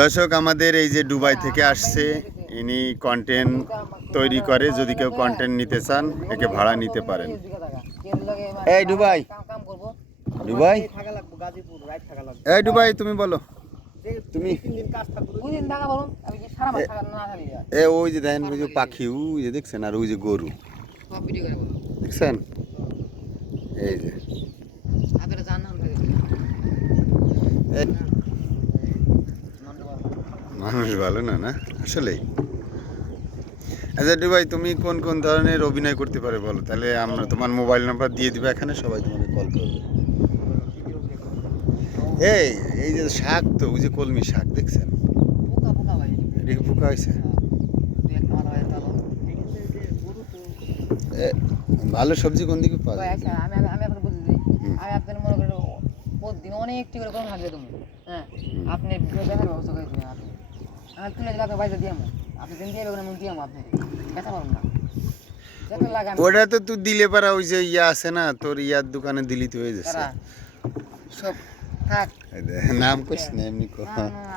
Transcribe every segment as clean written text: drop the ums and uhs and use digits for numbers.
দর্শক আমাদের এই যে দুবাই থেকে আসছে, ইনি কন্টেন্ট তৈরি করে। যদি কেউ কন্টেন্ট নিতে চান একে ভাড়া নিতে পারেন। এই দুবাই, দুবাই, এই দুবাই, তুমি বলো, তুমি এ ওই যে দেখেন, ওই যে পাখি, ওই যে দেখছেন, আর ওই যে গরু দেখছেন, এই যে মানুষ ভালো না, না আসলেই। আচ্ছা দুবাই, তুমি কোন কোন ধরনের অভিনয় করতে পারো বলো, তাহলে আমরা তোমার মোবাইল নাম্বার দিয়ে দিবে, এখানে সবাই তোমাকে কল করবে। এই এই যে শাক, তো ওই যে কলমি শাক দেখছেন, এটা কি পোকা হয়েছে? ভালো সবজি কোন দিকে পাওয়া যায়? আমি আপনাকে বুঝে দিই। আমি আপনার মনে করেন প্রতিদিন অনেকটি করে কম থাকবে তুমি, হ্যাঁ আপনি দেখার ব্যবস্থা করে দিবেন। আপনি আমি তুলে দিলে আপনার বাড়িতে দিয়ে আপনি দিন দিয়ে দেবেন, আমি দিয়ে আপনাকে ব্যথা পাবেন না। ওটা তো তুই দিলে পারা, ওই যে ইয়া আছে না তোর, ইয়ার দোকানে দিলি তো হয়ে যাচ্ছে সব। থাক নাম কইস না, এমনি কো।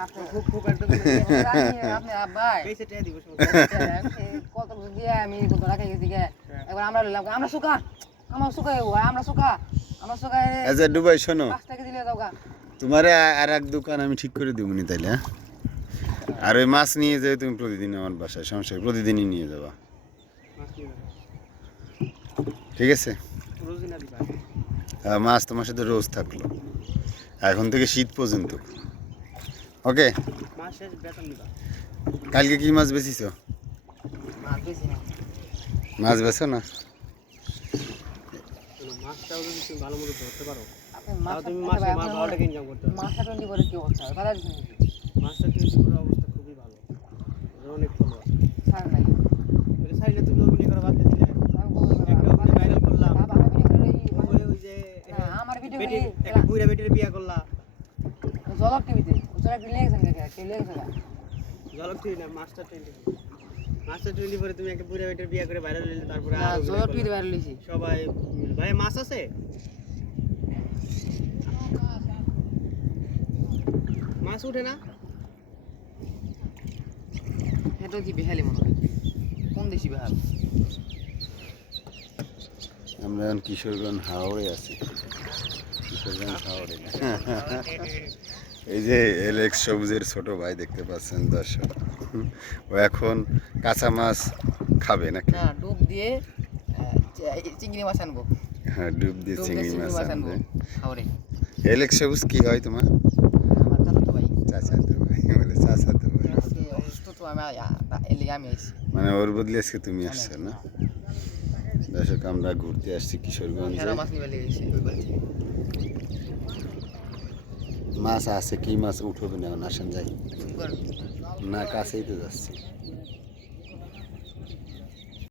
আপনি খুব খুব একদম আপনি ভাই পয়সা টিয়া দিব কত দিয়ে আমি কত রাখাই গেছি গে। একবার আমরা লইলাম, আমরা সুকা, আমরা সুকা, আমরা সুকা, আমরা সুকা। আচ্ছা দুবাই শোনো, 5 টাকা দিলে দাও গা, তোমারে আর এক দোকান আমি ঠিক করে দেবো নি তাইলে, হ্যাঁ? আর ওই মাছ নিয়ে যাবে তুমি প্রতিদিন আমার বাসায়, সমস্যা প্রতিদিনই নিয়ে যাবা, ঠিক আছে? মাছ তোমার সাথে রোজ থাকলো এখন থেকে শীত পর্যন্ত, ওকে? কালকে কি মাছ বেচিস? মাছ বেছো না? ভালো মতো ধরতে পারো, তুমি মাসে ভালো টাকা ইনকাম করতে পারো। মাছটা 20 করে কি অবস্থা হয় কথা দিছেন? মাছটা 20 করে অবস্থা খুবই ভালো, অনেক ভালো। ছাড় নাই এটা ছাড়লে তুমি অভিনয় করা বাদ দিলে, একটা ভাইরাল করলাম, ওই যে আমার ভিডিও একটা বুইরা বেটির বিয়া করলা জলক টিভিতে, ওরা কি লেগেছেন দেখে কে লেগেছে না জলক টিভি না, মাস্টার 20, মাস্টার 20 পরে তুমি একটা বুইরা বেটির বিয়া করে ভাইরাল হইলে, তারপরে আর জলক টিভিতে ভাইরাল হইছি সবাই। ভাই মাছ আছে, মাছ উঠে না, এটা কি বেহালি মনে হয়, কোন দেশি বেহাল? আমরা এখন কিশোরগঞ্জ হাওড়ে আছি, কিশোরগঞ্জ হাওড়ে। এই যে এলেক্স সবুজের ছোট ভাই দেখতে পাচ্ছেন দর্শক, ও এখন কাঁচা মাছ খাবে নাকি? না, ডুব দিয়ে চিংড়ি মাছ আনবো। হ্যাঁ, ডুব দিয়ে চিংড়ি মাছ আনবে। হাওড়ে এলেক্স সবুজ কি হয় তোমার? আমার চাচাতো ভাই। চাচাতো ভাই, বলে চাচাতো ভাই। অসুস্থ তো আমি আইছি, মানে ওর বদলে আজকে তুমি আসছো না? দর্শক আমরা ঘুরতে আসছি কিশোরগঞ্জে। মাছ আছে, কি মাছ উঠবে না, আসেন যাই না, কাছেই তো যাচ্ছি।